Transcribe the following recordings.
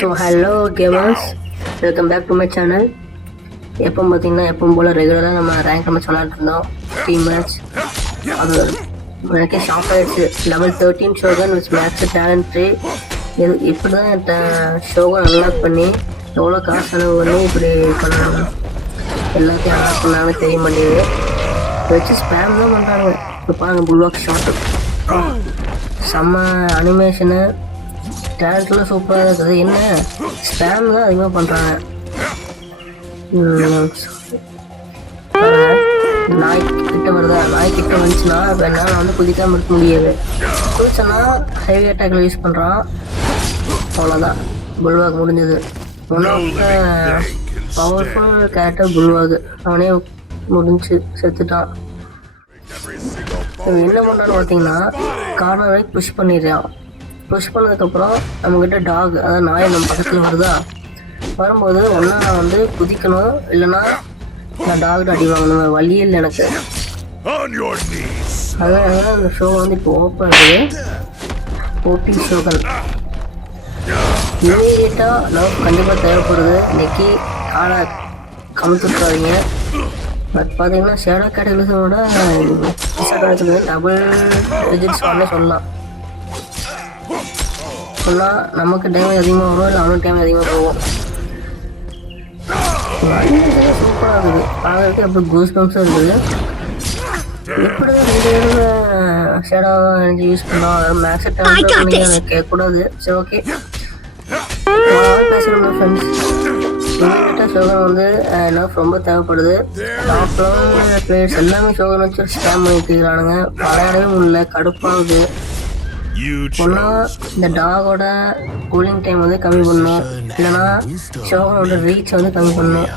So hello gamers, welcome back to my channel. எப்போ பார்த்தீங்கன்னா எப்பவும் போல் ரெகுலராக நம்ம ரேங்க் மேட்ச் விளாண்டுருந்தோம். டீம் மேட்ச் அது எனக்கே ஷாக் ஆகிடுச்சு. Level 13 Shogun with max talent 3. இப்படி தான் ஷோகன் அன்லாக் பண்ணி எவ்வளோ காசு செலவு பண்ணி இப்படி பண்ணாங்க. எல்லாத்தையும் அன்லாக் பண்ணாங்க தெரிய மாட்டேங்குது. வச்சு ஸ்பேம் தான் பண்ணுறாங்க. இப்போ பாருங்கள், புல்வாக் ஷாட்டு செம்ம அனிமேஷனு, டேலண்ட்லாம் சூப்பராக இருக்குது. என்ன ஸ்பேம் தான் அதிகமாக பண்ணுறாங்க. நாய் கிட்ட வருதா, நாய் கிட்ட வந்துச்சுன்னா இப்போ என்னால் வந்து குதிக்காமல் இருக்க முடியாது. குதிச்சோன்னா ஹெவி அட்டாக்ல யூஸ் பண்ணுறான், அவ்வளோதான். புல்வாக் முடிஞ்சது. One of the powerful character புல்வாக். அவனே முடிஞ்சு செத்துட்டான். என்ன பண்ணுறான்னு பார்த்தீங்கன்னா கார்னர் வரைக்கும் புஷ் பண்ணிடுறான். புஷ் பண்ணதுக்கப்புறம் நம்மக்கிட்ட டாக், அதாவது நாய் நம்ம பக்கத்தில் வருதா, வரும்போது ஒன்றா நான் வந்து குதிக்கணும், இல்லைன்னா நான் டாக்ட அடி வாங்கணும். வழி இல்லை எனக்கு. அதனால அந்த ஷோ வந்து இப்போ ஓப்பன் ஆகுது. ஓபி ஷோகன் இமீடியட்டாக லவ் கண்டிப்பாக தேவைப்படுது. இன்னைக்கு காலை கமுத்துக்காதீங்க. பட் பார்த்தீங்கன்னா ஷேடோ கேட்டகரிஸோட டிஸ்அட்வான்டேஜ் டபுள் டிஜிட்ஸ் சொல்லலாம். சொன்னால் நமக்கு டேமேஜ் அதிகமாக வரும், இல்லை அவனுக்கு டேமேஜ் அதிகமாக போகும். சூப்பராக இருக்குது பார்க்கறதுக்கு. அப்படி கூஸ் பம்ப்ஸாக இருக்குது. எப்படி தான் 2 பேரும் ஷேடோ எனர்ஜி யூஸ் பண்ணோம். அதாவது மேக்ஸ் டேமேஜ் கேட்கக்கூடாது. சரி, ஓகே பேசுகிறோம் ஃப்ரெண்ட்ஸ். இமீடியட்டாக ஷோகன் வந்து லவ் ரொம்ப தேவைப்படுது. டாப்லாம் பிளேயர்ஸ் எல்லாமே ஷோகன் வச்சு ஸ்கேம் பண்ணிட்டு இருக்கிறானுங்க. விளையாடவே முடியல, கடுப்பாகுது. ஒன்றா இந்த டாகோட கூலிங் டைம் வந்து கம்மி பண்ணணும், இல்லைன்னா ஷோகனோட ரீச் வந்து கம்மி பண்ணணும்.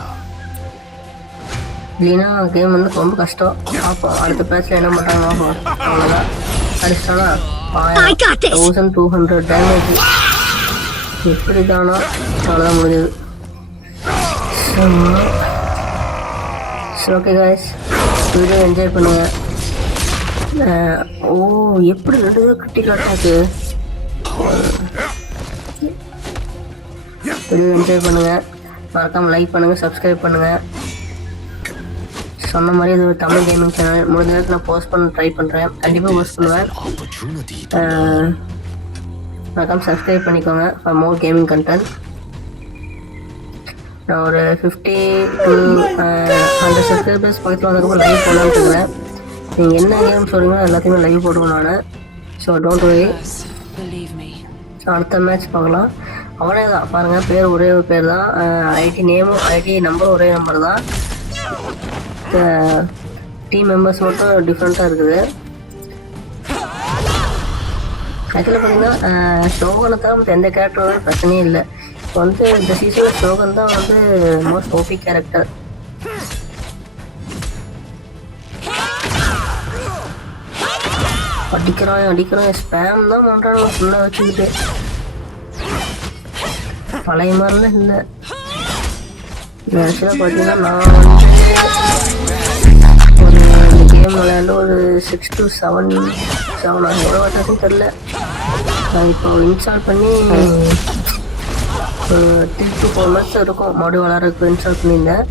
இல்லைன்னா கேம் வந்து ரொம்ப கஷ்டம். பார்ப்போம் அடுத்த பேட்சில் என்ன பண்ணுறாங்க பார்ப்போம். அவ்வளோதான். அடிச்சிட்டானா 1200 டேமேஜ். எப்படி தானா அவ்வளோதான் முடிஞ்சது. சரி, ஓகே காய்ஸ், வீடியோ என்ஜாய் பண்ணுங்கள். ஓ எப்படி 2 கிரிட்டிக்கல் அட்டாக்கு. வீடியோ என்ஜாய் பண்ணுங்கள். மறக்காமல் லைக் பண்ணுங்கள், சப்ஸ்கிரைப் பண்ணுங்கள். சொன்ன மாதிரி இது ஒரு தமிழ் கேமிங் சேனல். முடிஞ்ச நேரத்தில் நான் போஸ்ட் பண்ண ட்ரை பண்ணுறேன். கண்டிப்பாக போஸ்ட் பண்ணுவேன். மறக்காமல் சப்ஸ்கிரைப் பண்ணிக்கோங்க ஃபார் மோர் கேமிங் கண்டென்ட். நான் ஒரு 50 to 100 சப்ஸ்கிரைபர்ஸ் பக்கத்தில் வந்ததுக்கப்புறம் லைவ் போடலான்னு இருக்கிறேன். நீங்கள் என்ன கேம் சொல்கிறீங்களோ எல்லாத்தையுமே லைவ் போடுவேன் நான். So don't worry. அடுத்த மேட்ச் பார்க்கலாம். அவனே தான் பாருங்கள், பேர் ஒரே ஒரு பேர் தான். ஐடி நேமும் ஐடி நம்பரும் ஒரே நம்பர் தான். டீம் மெம்பர்ஸ் மட்டும் டிஃப்ரெண்ட்டாக இருக்குது. ஆக்சுவலாக பார்த்தீங்கன்னா ஷோகனை தான் மற்ற எந்த கேரக்டரோட பிரச்சனையே இல்லை. இப்போ வந்து இந்த சீசனில் ஷோகன் தான் வந்து மோஸ்ட் ஓபி கேரக்டர். அடிக்கிறான் ஸ்பேம் தான் பண்ணுறாங்க ஃபுல்லாக வச்சுக்கிட்டு. பழைய மாதிரிலாம் இல்லை. ஆக்சுவலாக பார்த்தீங்கன்னா நான் வந்து ஒரு கேம் விளையாண்டு ஒரு 6 to 7 எவ்வளோ வாட்டாச்சும் தெரில. நான் இப்போ இன்ஸ்டால் பண்ணி 3 to 4 months இருக்கும். மறுபடியும் விளாட்றதுக்கு இன்ஸ்டால் பண்ணியிருந்தேன்.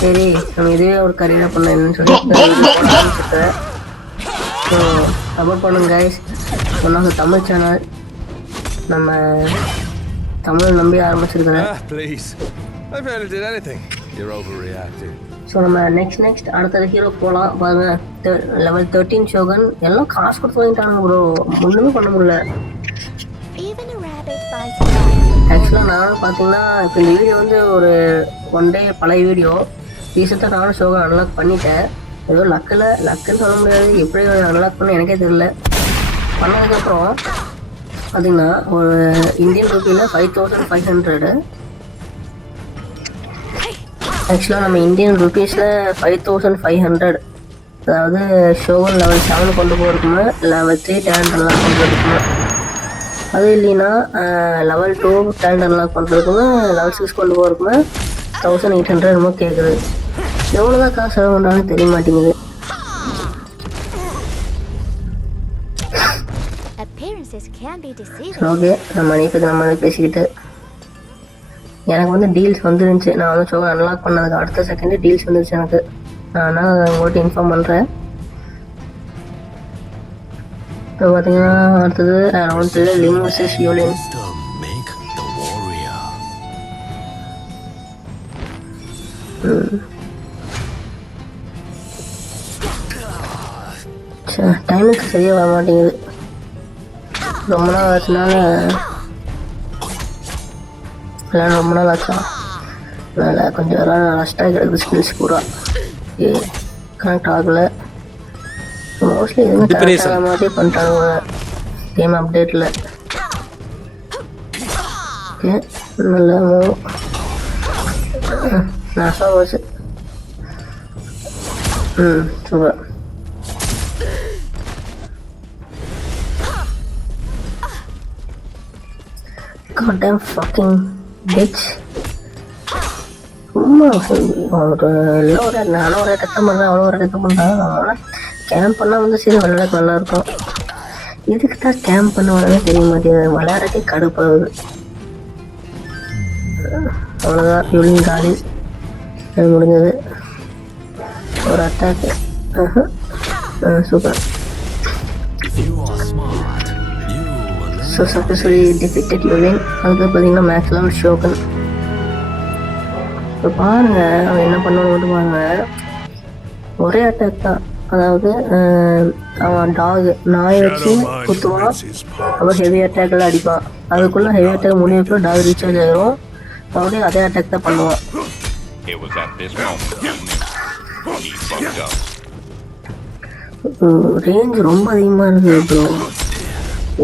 சரி நம்ம இதுவே ஒரு கரியராக பண்ண என்னன்னு சொல்லி ஆரம்பிச்சிருக்கேன். ஸோ சப்போர்ட் பண்ணுங்க கைஸ். ஒன்றாக தமிழ் சேனல், நம்ம தமிழ் நம்பி ஆரம்பிச்சிருக்கிறேன். ஸோ நம்ம நெக்ஸ்ட் அடுத்த ஹீரோ போகலாம். பாருங்க, லெவல் 13 ஷோகன் எல்லாம் காசு கொடுத்து வாங்கிட்டானுங்க ப்ரோ. ஒன்றுமே பண்ண முடியல. ஆக்சுவலாக நானும் பார்த்தீங்கன்னா இப்போ இந்த வீடியோ வந்து ஒரு 1 day பழைய வீடியோ. ரீசெண்டாக நானும் ஷோகன் அன்லாக் பண்ணிட்டேன். ஏதோ லக்குன்னு சொல்ல முடியாது. எப்படி அன்லாக் பண்ண எனக்கே தெரியல. பண்ணதுக்கப்புறம் பார்த்தீங்கன்னா ஒரு இந்தியன் ரூபியில் 5500. ஆக்சுவலாக நம்ம இந்தியன் ருபீஸில் 5500. அதாவது ஷோகன் லெவல் 7 கொண்டு போகிறதுக்குமே லெவல் 3 டேலண்ட்லாம் கொண்டு போகிறதுக்குமே, அது இல்லைன்னா லெவல் 2 டேலண்ட்லாம் பண்ணுறதுக்குமே லெவல் 6 கொண்டு போகிறதுக்குமே 1800 என்னமோ கேட்குது. எவ்வளோ தான் காசு செலவு பண்ணுறாங்கன்னு தெரிய மாட்டேங்குது. ஓகே, நம்ம அனைத்து நம்ம பேசிக்கிட்டு எனக்கு வந்து டீல்ஸ் வந்துருந்துச்சு. நான் வந்து ஷோகன் அன்லாக் பண்ணதுக்கு அடுத்த செகண்டே டீல்ஸ் வந்துருச்சு எனக்கு. அதனால் அதை உங்கள்கிட்ட இன்ஃபார்ம் பண்ணுறேன். இப்போ பார்த்தீங்கன்னா அடுத்தது ரவுண்ட் லிங் vs யூலின். டைமுக்கு சரியாக வர மாட்டேங்குது. ரொம்ப நாள் ஆச்சுனால விளையாட ரொம்ப நாள் ஆச்சா, அதனால் கொஞ்சம் ரஷ்டாக கிடக்குது. ஸ்கில்ஸ் பூரா கனெக்ட் ஆகலை. மோஸ்ட்லி எதுவுமே கனெக்ட் ஆகிற மாதிரி பண்ணிட்டானுங்க கேம் அப்டேட்டில். ஓகே, நல்லா மூவ் நாசா போச்சு. சூப்பர். goddamn fucking bitch. சும்மா ஒரு நானும் ஒரு இடத்த பண்ணுறேன், அவ்வளோ ஒரு இடத்த பண்ணுறேன். நம்மளால கேம்ப் பண்ணால் வந்து சரி விளையாட நல்லாயிருக்கும். இதுக்கு தான் கேம்ப் பண்ண வரவே தெரிய மாட்டேங்குது. விளையாடவே கடுப்பாகுது. அவ்வளோதான், யூலின் காலி. அது முடிஞ்சது. ஒரு attack. Super. So successfully defeated யூலின். அதுக்கு பார்த்தீங்கன்னா மேக்ஸிமம் ஷோகன். இப்போ பாருங்கள் அவன் என்ன பண்ணுவான்னு மட்டும் பாருங்கள். ஒரே அட்டாக் தான். அதாவது அவன் நாயை வச்சு குத்துவான், அப்புறம் ஹெவி அட்டாக்லாம் அடிப்பான். அதுக்குள்ளே ஹெவி அட்டாக் முடியக்குள்ள டாக் ரீசார்ஜ் ஆகிரும். மறுபடியும் அதே அட்டாக் தான் பண்ணுவான். ரேஞ்ச் ரொம்ப அதிகமாக இருக்குது. ப்ரோ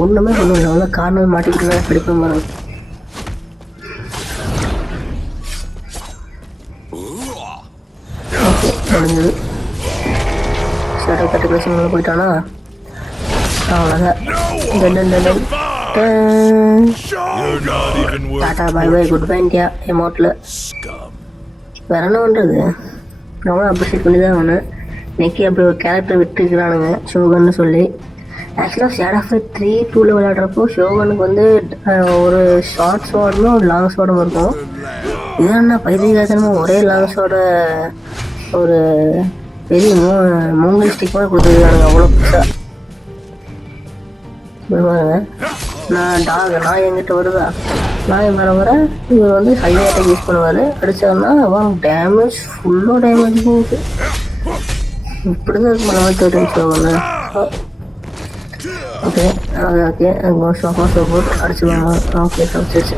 ஒன்றுமே பண்ணுவேன். அவ்வளோ காரணம் மாட்டிக்கிட்டு தான் பிடிப்பேன் பாருங்க. ஓகே, முடிஞ்சது. ஷேடோ கட்டுக்குள்ள போயிட்டானா அவ்வளோதான். டாட்டா bye bye good bye India எமௌண்ட்டில். வேற என்ன பண்ணுறது, நம்மளும் அப்ரிஷியேட் பண்ணி தான் வேணும். இன்னைக்கு அப்படி ஒரு கேரக்டர் விட்டுருக்கிறானுங்க ஷோகன்னு சொல்லி. ஆக்சுவலாக ஷேட் ஆஃப் ஃபைட் 3-2 விளையாடுறப்போ ஷோகனுக்கு வந்து ஒரு ஷார்ட் ஷோர்டும் ஒரு லாங் ஷோர்டும் இருக்கும். இது என்ன பைத்தியகாரத்தனமாக ஒரே லாங் ஷோட ஒரு பெரிய மூங்கல் ஸ்டிக் மாதிரி கொடுத்துருக்கானுங்க. அவ்வளோ புதுசாக நான் எங்கிட்ட வருதா, நான் வர வர இவர் வந்து ஹை அட்டாக் யூஸ் பண்ணுவார். அடித்தாருன்னா அவன் டேமேஜ் ஃபுல்லாக டேமேஜ் போகுது. இப்படி தான் இருக்கு நம்ம தேர்ட்டி ஷோகன்னு. ஓகே ஓகே சப்போர்ட் அடிச்சுவாங்க. ஓகே தப்பிச்சிருச்சு.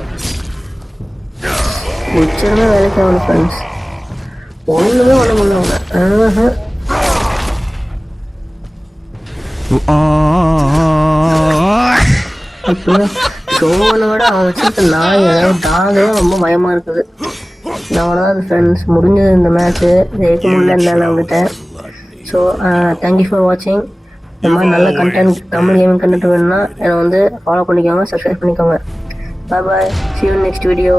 உச்சமே வேலைக்கு ஆகணும் ஃப்ரெண்ட்ஸ். ஒன்றுமே ஒன்று பண்ணுவாங்க. இப்போ ஷோவனை விட அவன் வச்சுருக்க நாய் டாகே ரொம்ப பயமாக இருக்குது. அவ்வளோதான் ஃப்ரெண்ட்ஸ், முடிஞ்சது இந்த மேட்ச்சு. ஜெயிக்க முடியல இருந்தாலும் அவங்ககிட்ட. ஸோ தேங்க்யூ ஃபார் வாட்சிங். இந்த மாதிரி நல்ல கண்டென்ட், தமிழ் கேமிங் கண்டென்ட் வேணும்னா என்னை வந்து ஃபாலோ பண்ணிக்கோங்க, சப்ஸ்கிரைப் பண்ணிக்கோங்க. பாய் பாய், see you in next video.